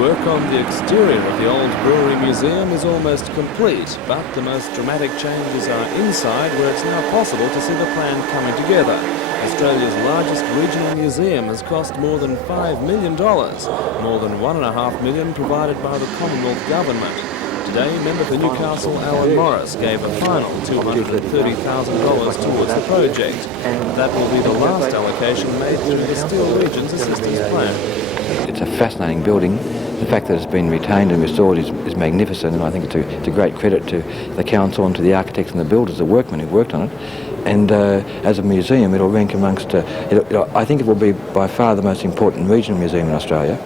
Work on the exterior of the old Brewery Museum is almost complete, but the most dramatic changes are inside, where it's now possible to see the plan coming together. Australia's largest regional museum has cost more than $5 million, more than $1.5 million provided by the Commonwealth Government. Today, member for Newcastle Alan Morris gave a final $230,000 towards the project. That will be the last allocation made through the Steel Region's Assistance Plan. It's a fascinating building. The fact that it's been retained and restored is magnificent, and I think it's a great credit to the council and to the architects and the builders, the workmen who've worked on it. And as a museum, it'll rank amongst, I think it will be by far the most important regional museum in Australia.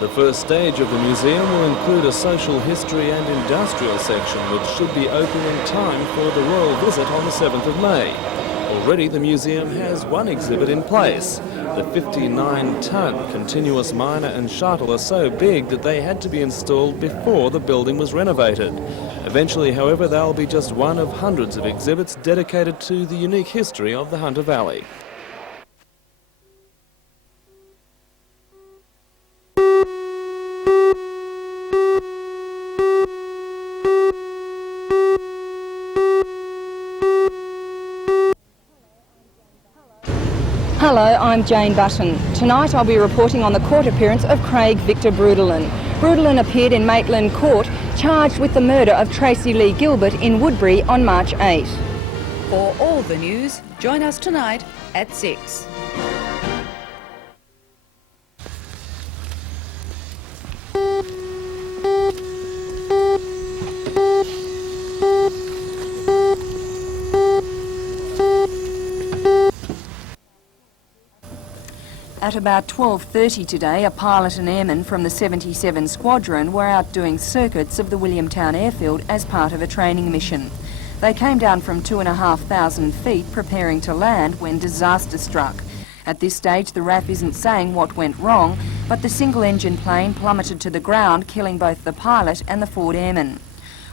The first stage of the museum will include a social history and industrial section, which should be open in time for the royal visit on the 7th of May. Already the museum has one exhibit in place. The 59-tonne continuous miner and shuttle are so big that they had to be installed before the building was renovated. Eventually, however, they'll be just one of hundreds of exhibits dedicated to the unique history of the Hunter Valley. Hello, I'm Jane Button. Tonight I'll be reporting on the court appearance of Craig Victor Brutalin. Brutalin appeared in Maitland Court, charged with the murder of Tracy Lee Gilbert in Woodbury on March 8. For all the news, join us tonight at 6. At about 12:30 today, a pilot and airman from the 77 Squadron were out doing circuits of the Williamtown airfield as part of a training mission. They came down from 2,500 feet preparing to land when disaster struck. At this stage, the RAAF isn't saying what went wrong, but the single-engine plane plummeted to the ground, killing both the pilot and the forward airman.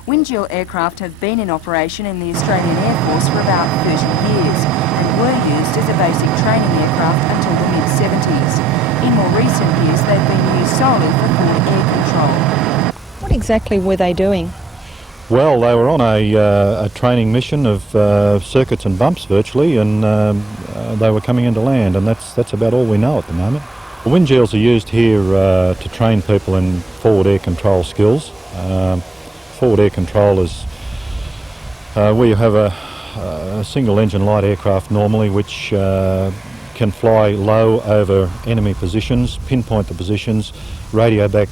Windjill aircraft have been in operation in the Australian Air Force for about 30 years and were used as a basic training aircraft until the mid-70s. In more recent years, they've been used solely for forward air control. What exactly were they doing? Well, they were on a training mission of circuits and bumps virtually, and they were coming into land, and that's about all we know at the moment. The Windjills are used here to train people in forward air control skills. Forward air control is where you have a single engine light aircraft normally, which can fly low over enemy positions, pinpoint the positions, radio back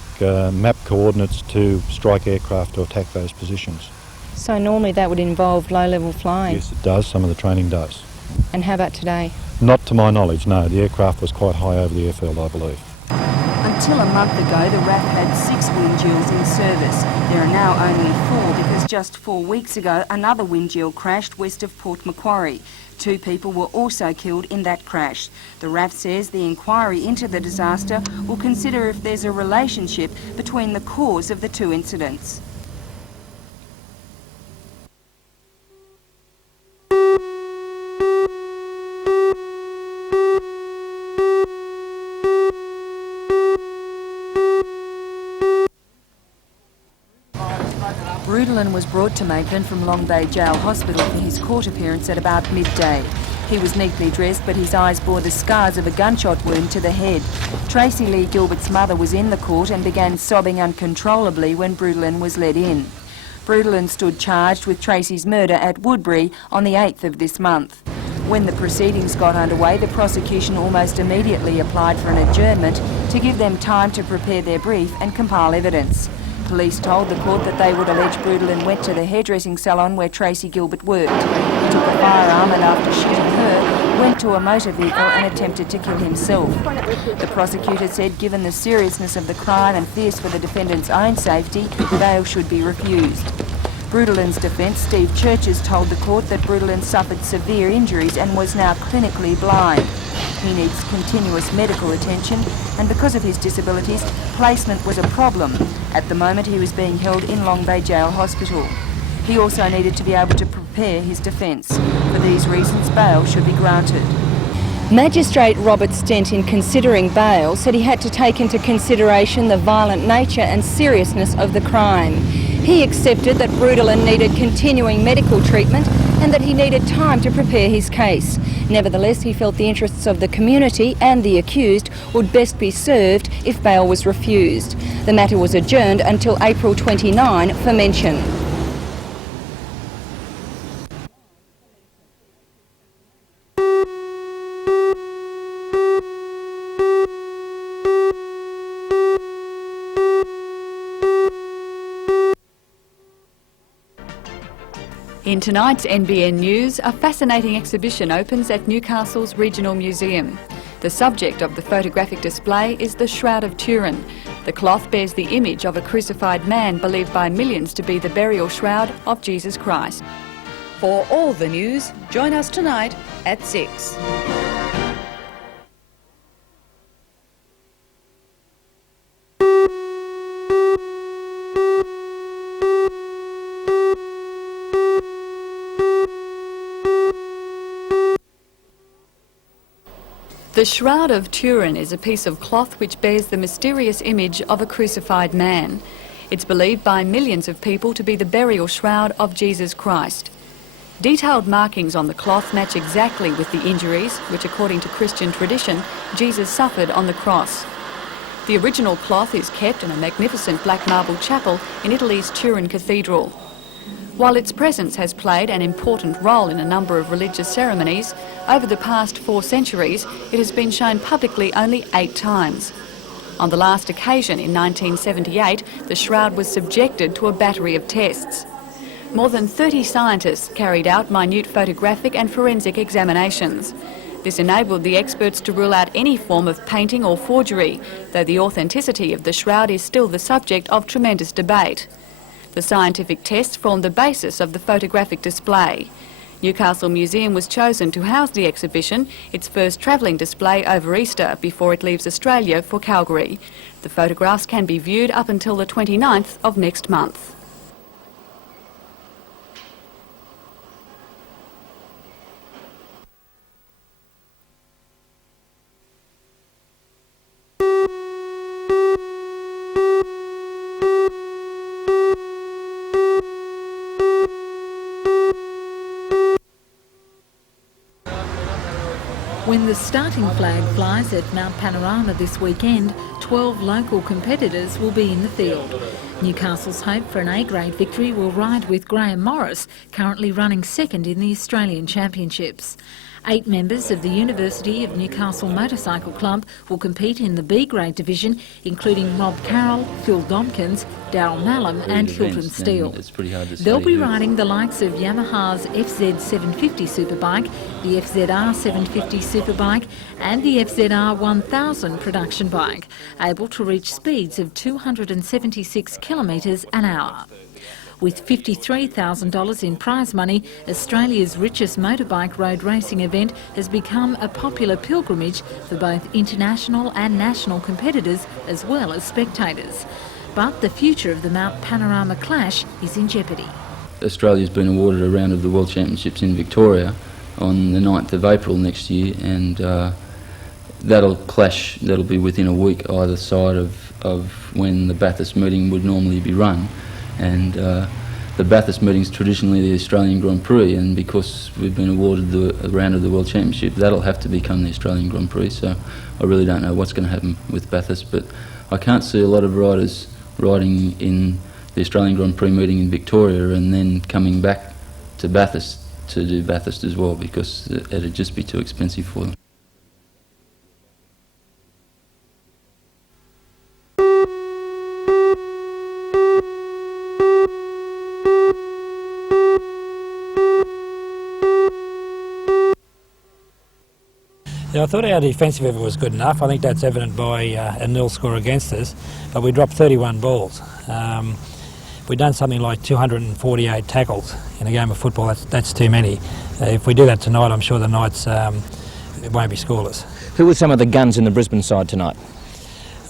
map coordinates to strike aircraft to attack those positions. So normally that would involve low-level flying? Yes, it does. Some of the training does. And how about today? Not to my knowledge, no. The aircraft was quite high over the airfield, I believe. Until a month ago, the RAAF had 6 Windjills in service. There are now only 4 because just 4 weeks ago, another Windjill crashed west of Port Macquarie. 2 people were also killed in that crash. The RAAF says the inquiry into the disaster will consider if there's a relationship between the cause of the 2 incidents. Brutalin was brought to Maitland from Long Bay Jail Hospital for his court appearance at about midday. He was neatly dressed, but his eyes bore the scars of a gunshot wound to the head. Tracy Lee Gilbert's mother was in the court and began sobbing uncontrollably when Brutalin was led in. Brutalin stood charged with Tracy's murder at Woodbury on the 8th of this month. When the proceedings got underway, the prosecution almost immediately applied for an adjournment to give them time to prepare their brief and compile evidence. Police told the court that they would allege Brutalin went to the hairdressing salon where Tracy Gilbert worked. He took a firearm and after shooting her, went to a motor vehicle and attempted to kill himself. The prosecutor said given the seriousness of the crime and fears for the defendant's own safety, bail should be refused. Brutalin's defence, Steve Churches, told the court that Brutalin suffered severe injuries and was now clinically blind. He needs continuous medical attention, and because of his disabilities, placement was a problem. At the moment, he was being held in Long Bay Jail Hospital. He also needed to be able to prepare his defence. For these reasons, bail should be granted. Magistrate Robert Stent, in considering bail, said he had to take into consideration the violent nature and seriousness of the crime. He accepted that Brutalin needed continuing medical treatment and that he needed time to prepare his case. Nevertheless, he felt the interests of the community and the accused would best be served if bail was refused. The matter was adjourned until April 29 for mention. In tonight's NBN News, a fascinating exhibition opens at Newcastle's Regional Museum. The subject of the photographic display is the Shroud of Turin. The cloth bears the image of a crucified man believed by millions to be the burial shroud of Jesus Christ. For all the news, join us tonight at 6. The Shroud of Turin is a piece of cloth which bears the mysterious image of a crucified man. It's believed by millions of people to be the burial shroud of Jesus Christ. Detailed markings on the cloth match exactly with the injuries which, according to Christian tradition, Jesus suffered on the cross. The original cloth is kept in a magnificent black marble chapel in Italy's Turin Cathedral. While its presence has played an important role in a number of religious ceremonies, over the past 4 centuries it has been shown publicly only 8 times. On the last occasion in 1978, the shroud was subjected to a battery of tests. More than 30 scientists carried out minute photographic and forensic examinations. This enabled the experts to rule out any form of painting or forgery, though the authenticity of the shroud is still the subject of tremendous debate. The scientific tests formed the basis of the photographic display. Newcastle Museum was chosen to house the exhibition, its first travelling display over Easter before it leaves Australia for Calgary. The photographs can be viewed up until the 29th of next month. When the starting flag flies at Mount Panorama this weekend, 12 local competitors will be in the field. Newcastle's hope for an A-grade victory will ride with Graham Morris, currently running second in the Australian Championships. 8 members of the University of Newcastle Motorcycle Club will compete in the B-grade division, including Rob Carroll, Phil Domkins, Darryl Mallam and Hilton Steele. They'll be riding the likes of Yamaha's FZ 750 Superbike, the FZR 750 Superbike and the FZR 1000 production bike, able to reach speeds of 276 kilometres an hour. With $53,000 in prize money, Australia's richest motorbike road racing event has become a popular pilgrimage for both international and national competitors as well as spectators. But the future of the Mount Panorama Clash is in jeopardy. Australia's been awarded a round of the World Championships in Victoria on the 9th of April next year, and that'll clash, that'll be within a week either side of when the Bathurst meeting would normally be run. And the Bathurst meeting's traditionally the Australian Grand Prix, and because we've been awarded a round of the World Championship, that'll have to become the Australian Grand Prix. So I really don't know what's going to happen with Bathurst, but I can't see a lot of riders riding in the Australian Grand Prix meeting in Victoria and then coming back to Bathurst to do Bathurst as well, because it'd just be too expensive for them. Yeah, I thought our defensive effort was good enough. I think that's evident by a nil score against us, but we dropped 31 balls. We've done something like 248 tackles in a game of football. That's too many. If we do that tonight, I'm sure the Knights it won't be scoreless. Who were some of the guns in the Brisbane side tonight?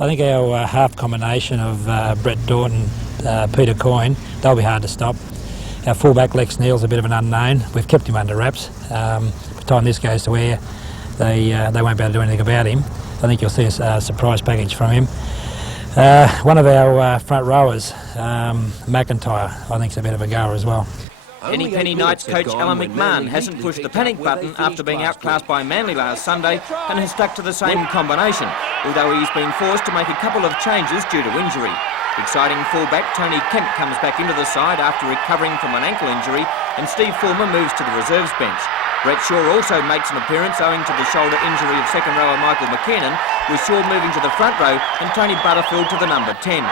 I think our half combination of Brett Dorton, Peter Coyne, they'll be hard to stop. Our fullback Lex Neal's a bit of an unknown. We've kept him under wraps. By the time this goes to air, they won't be able to do anything about him. I think you'll see a surprise package from him. One of our front rowers, McIntyre, I think is a bit of a goer as well. Any Penny Knights coach Alan McMahon hasn't pushed the panic button after being outclassed by Manly last Sunday and has stuck to the same combination, although he's been forced to make a couple of changes due to injury. Exciting fullback Tony Kemp comes back into the side after recovering from an ankle injury, and Steve Fulmer moves to the reserves bench. Brett Shaw also makes an appearance owing to the shoulder injury of second rower Michael McKinnon, with Shaw moving to the front row and Tony Butterfield to the number 10.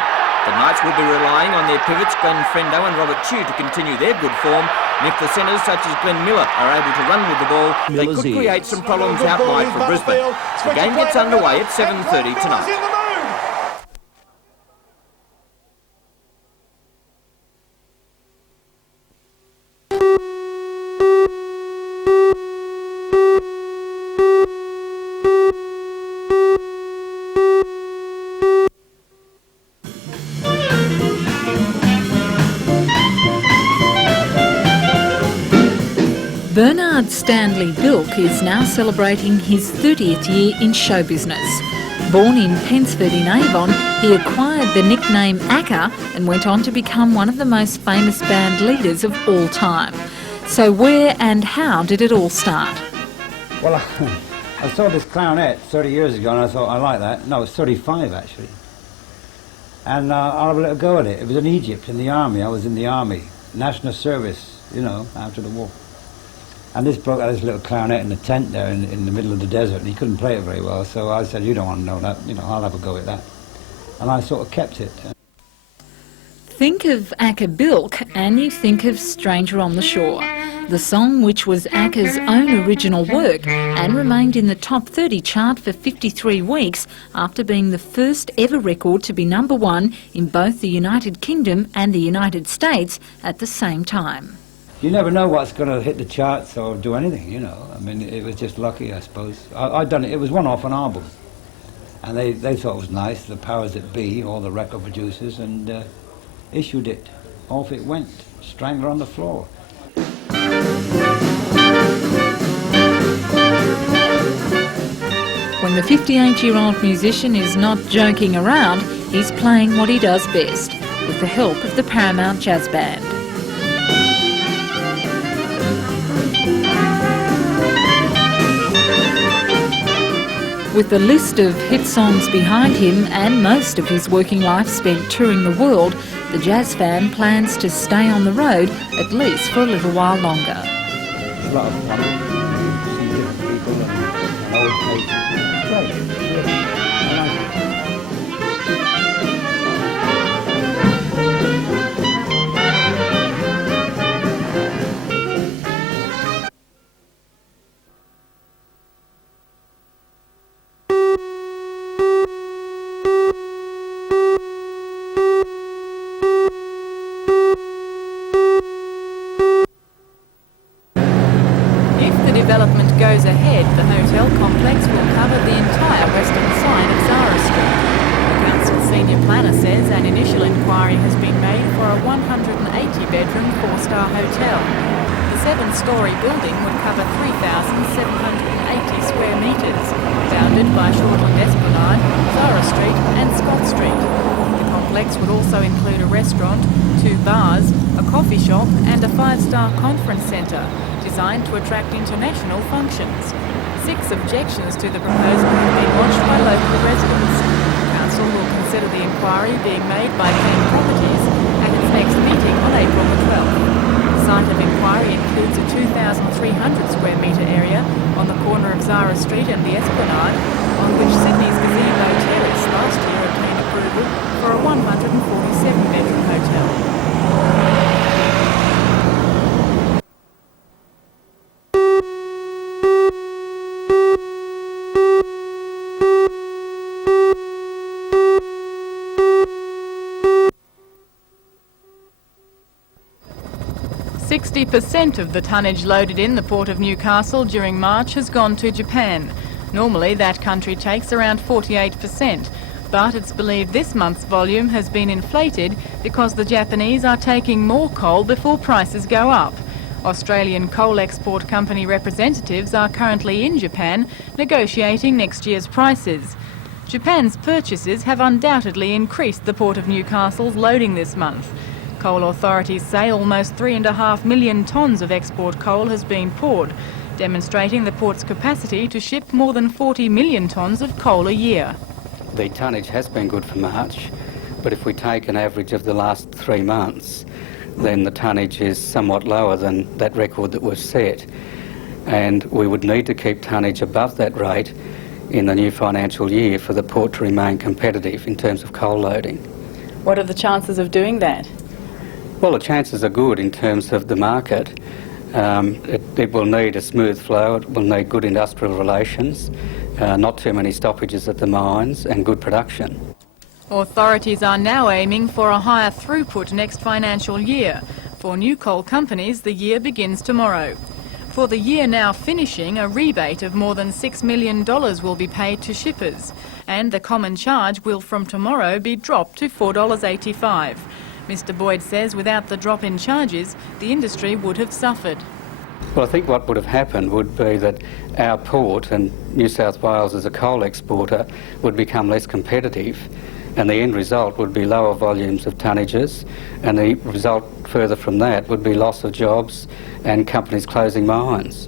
The Knights will be relying on their pivots Glenn Frendo and Robert Chew to continue their good form, and if the centres such as Glenn Miller are able to run with the ball, they could create some problems out wide for Brisbane. The game gets underway at 7:30 tonight. Bernard Stanley Bilk is now celebrating his 30th year in show business. Born in Pensford in Avon, he acquired the nickname Acker and went on to become one of the most famous band leaders of all time. So where and how did it all start? Well, I saw this clarinet 30 years ago and I thought, I like that. No, it's 35 actually. And I'll have a little go at it. It was in Egypt, in the army. I was in the army, national service, you know, after the war. And this bloke had this little clarinet in the tent there in the middle of the desert, and he couldn't play it very well, so I said, you don't want to know that, you know, I'll have a go at that. And I sort of kept it. Think of Acker Bilk and you think of Stranger on the Shore, the song which was Acker's own original work and remained in the top 30 chart for 53 weeks after being the first ever record to be number one in both the United Kingdom and the United States at the same time. You never know what's going to hit the charts or do anything, you know. I mean, it was just lucky, I suppose. I'd done it. It was one off an album. And they thought it was nice, the powers that be, all the record producers, and issued it. Off it went. Strangler on the Floor. When the 58-year-old musician is not joking around, he's playing what he does best, with the help of the Paramount Jazz Band. With the list of hit songs behind him and most of his working life spent touring the world, the jazz fan plans to stay on the road at least for a little while longer. It's a lot of fun. See different people and old places. It's great. Yeah. I like it. 4-star hotel. The 7-storey building would cover 3,780 square metres, bounded by Shortland Esplanade, Zara Street and Scott Street. The complex would also include a restaurant, 2 bars, a coffee shop and a 5-star conference centre, designed to attract international functions. 6 objections to the proposal have been lodged by local residents. Council will consider the inquiry being made by Clean Properties at its next meeting on April the 12th. The site of inquiry includes a 2,300 square metre area on the corner of Zara Street and the Esplanade, on which Sydney's Gazebo Terrace last year obtained approval for a 147-bedroom hotel. 60% of the tonnage loaded in the port of Newcastle during March has gone to Japan. Normally that country takes around 48%, but it's believed this month's volume has been inflated because the Japanese are taking more coal before prices go up. Australian coal export company representatives are currently in Japan negotiating next year's prices. Japan's purchases have undoubtedly increased the Port of Newcastle's loading this month. Coal authorities say almost 3.5 million tonnes of export coal has been poured, demonstrating the port's capacity to ship more than 40 million tonnes of coal a year. The tonnage has been good for March, but if we take an average of the last 3 months, then the tonnage is somewhat lower than that record that was set. And we would need to keep tonnage above that rate in the new financial year for the port to remain competitive in terms of coal loading. What are the chances of doing that? Well, the chances are good in terms of the market. It will need a smooth flow, it will need good industrial relations, not too many stoppages at the mines, and good production. Authorities are now aiming for a higher throughput next financial year. For new coal companies, the year begins tomorrow. For the year now finishing, a rebate of more than $6 million will be paid to shippers, and the common charge will from tomorrow be dropped to $4.85. Mr Boyd says without the drop in charges, the industry would have suffered. Well, I think what would have happened would be that our port, and New South Wales as a coal exporter, would become less competitive, and the end result would be lower volumes of tonnages, and the result further from that would be loss of jobs and companies closing mines.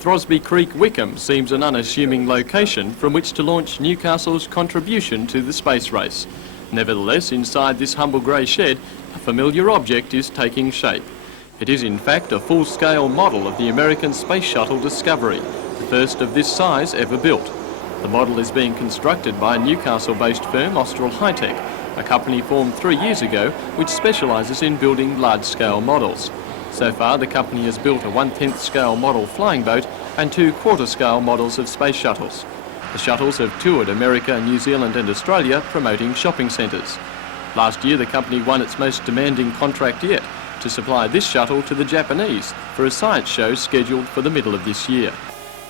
Throsby Creek, Wickham seems an unassuming location from which to launch Newcastle's contribution to the space race. Nevertheless, inside this humble grey shed, a familiar object is taking shape. It is in fact a full-scale model of the American Space Shuttle Discovery, the first of this size ever built. The model is being constructed by a Newcastle-based firm, Austral High-Tech, a company formed 3 years ago which specialises in building large-scale models. So far, the company has built a 1/10 scale model flying boat and 2 quarter-scale models of space shuttles. The shuttles have toured America, New Zealand and Australia, promoting shopping centres. Last year, the company won its most demanding contract yet, to supply this shuttle to the Japanese for a science show scheduled for the middle of this year.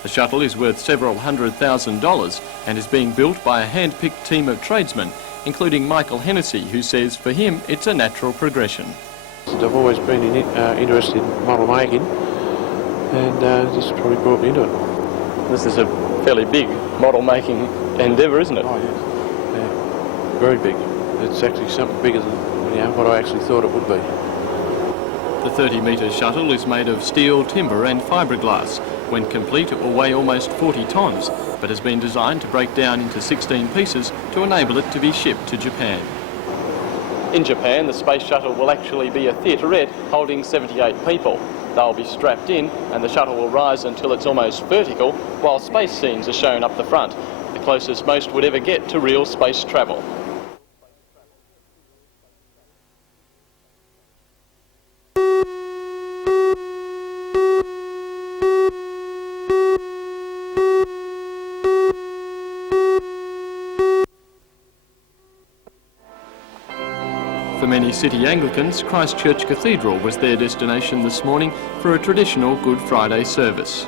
The shuttle is worth several $100,000 and is being built by a hand-picked team of tradesmen, including Michael Hennessy, who says for him it's a natural progression. I've always been interested in model making, and this probably brought me into it. This is a fairly big model making endeavour, isn't it? Oh, yes. Yeah. Very big. It's actually something bigger than what I actually thought it would be. The 30-metre shuttle is made of steel, timber and fiberglass. When complete, it will weigh almost 40 tonnes, but has been designed to break down into 16 pieces to enable it to be shipped to Japan. In Japan, the space shuttle will actually be a theatrette holding 78 people. They'll be strapped in and the shuttle will rise until it's almost vertical while space scenes are shown up the front, the closest most would ever get to real space travel. For many city Anglicans, Christchurch Cathedral was their destination this morning for a traditional Good Friday service.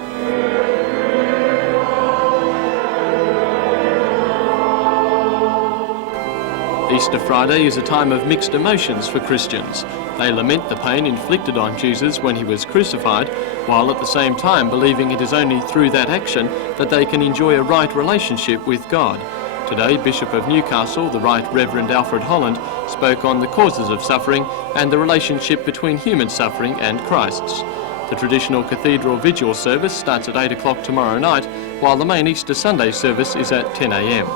Easter Friday is a time of mixed emotions for Christians. They lament the pain inflicted on Jesus when he was crucified, while at the same time believing it is only through that action that they can enjoy a right relationship with God. Today, Bishop of Newcastle, the Right Reverend Alfred Holland, spoke on the causes of suffering and the relationship between human suffering and Christ's. The traditional cathedral vigil service starts at 8 o'clock tomorrow night, while the main Easter Sunday service is at 10 a.m.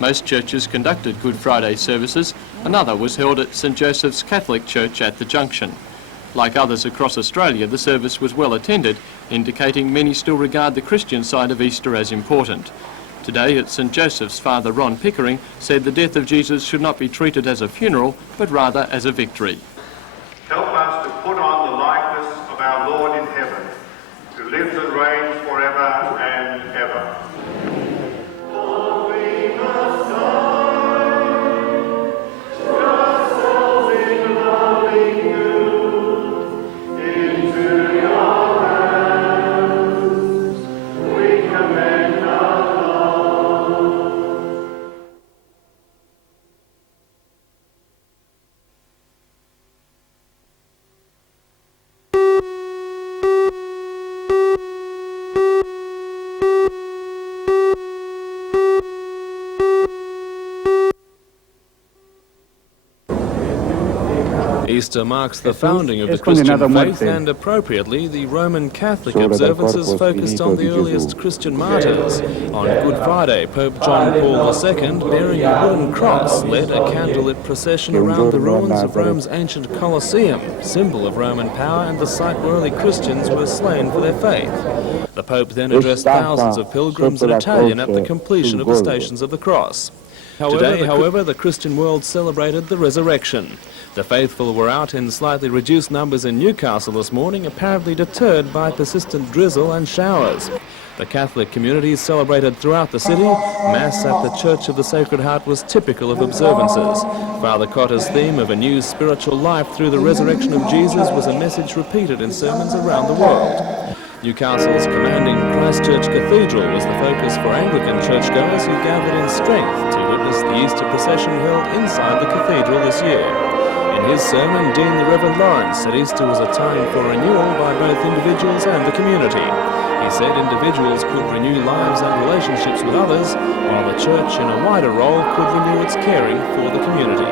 Most churches conducted Good Friday services. Another was held at St Joseph's Catholic Church at the Junction. Like others across Australia, the service was well attended, indicating many still regard the Christian side of Easter as important. Today at St Joseph's, Father Ron Pickering said the death of Jesus should not be treated as a funeral, but rather as a victory. Help us to put on the likeness of our Lord in heaven, who lives and reigns forever and ever. For we must die, Easter marks the founding of the Christian faith, and appropriately the Roman Catholic observances focused on the earliest Christian martyrs. On Good Friday, Pope John Paul II, bearing a wooden cross, led a candlelit procession around the ruins of Rome's ancient Colosseum, symbol of Roman power and the site where early Christians were slain for their faith. The Pope then addressed thousands of pilgrims in Italian at the completion of the Stations of the Cross. Today, however, the Christian world celebrated the resurrection. The faithful were out in slightly reduced numbers in Newcastle this morning, apparently deterred by persistent drizzle and showers. The Catholic community celebrated throughout the city. Mass at the Church of the Sacred Heart was typical of observances. Father Cotter's theme of a new spiritual life through the resurrection of Jesus was a message repeated in sermons around the world. Newcastle's commanding Christchurch Cathedral was the focus for Anglican churchgoers who gathered in strength to witness the Easter procession held inside the cathedral this year. In his sermon, Dean the Reverend Lawrence said Easter was a time for renewal by both individuals and the community. He said individuals could renew lives and relationships with others, while the church in a wider role could renew its caring for the community.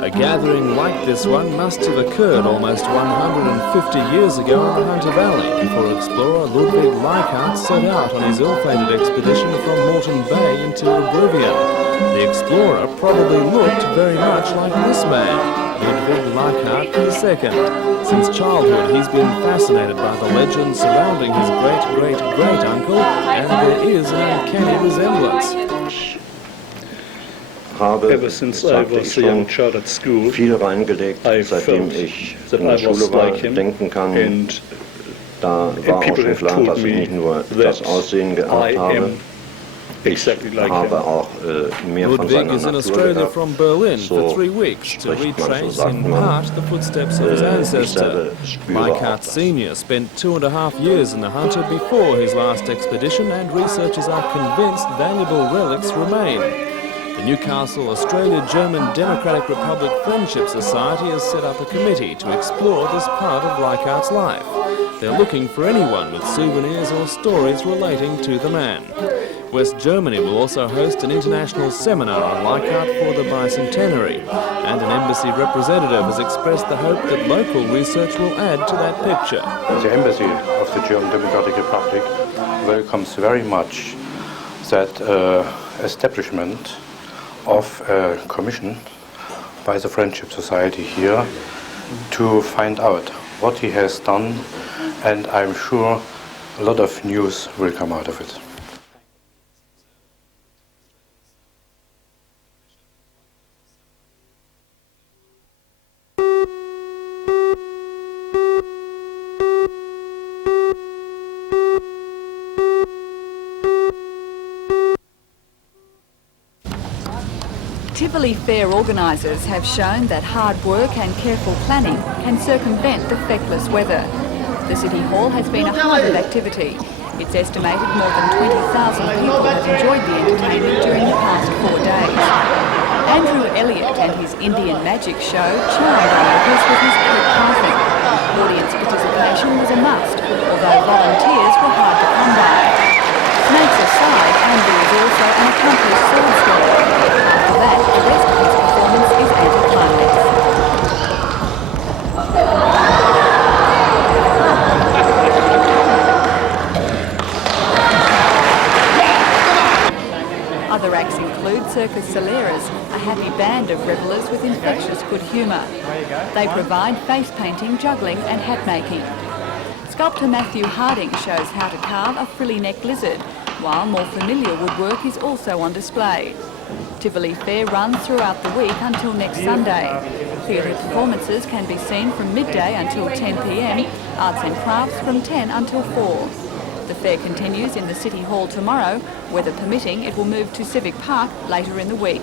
A gathering like this one must have occurred almost 150 years ago in the Hunter Valley, before explorer Ludwig Leichhardt set out on his ill-fated expedition from Moreton Bay into Oblivion. The explorer probably looked very much like this man, Ludwig Leichhardt II. Since childhood, he's been fascinated by the legend surrounding his great-great-great-uncle, and there is an uncanny resemblance. Ever since I was a young child at school, I felt that I was like him, and people have told me that I am exactly like him. Ludwig is in Australia from Berlin for 3 weeks to retrace in part the footsteps of his ancestor. Leichhardt Sr. spent 2.5 years in the Hunter before his last expedition, and researchers are convinced valuable relics remain. The Newcastle Australia-German Democratic Republic Friendship Society has set up a committee to explore this part of Leichhardt's life. They're looking for anyone with souvenirs or stories relating to the man. West Germany will also host an international seminar on Leichhardt for the bicentenary, and an embassy representative has expressed the hope that local research will add to that picture. The embassy of the German Democratic Republic welcomes very much that establishment of a commission by the Friendship Society here to find out what he has done, and I'm sure a lot of news will come out of it. Tivoli Fair organisers have shown that hard work and careful planning can circumvent the feckless weather. The City Hall has been a hive of activity. It's estimated more than 20,000 people have enjoyed the entertainment during the past 4 days. Andrew Elliott and his Indian magic show charmed onlookers with his pet python. Audience participation was a must, although volunteers were hard to come by. Snakes aside, Andrew is also an accomplished sword scorer. After that, the rest of his performance is anticlimax. Other acts include Circus Soleras, a happy band of revellers with infectious good humour. They provide face painting, juggling and hat making. Sculptor Matthew Harding shows how to carve a frilly-necked lizard, while more familiar woodwork is also on display. Tivoli Fair runs throughout the week until next Sunday. Theatre performances can be seen from midday until 10 p.m, arts and crafts from 10 until 4. The fair continues in the City Hall tomorrow. Weather permitting, it will move to Civic Park later in the week.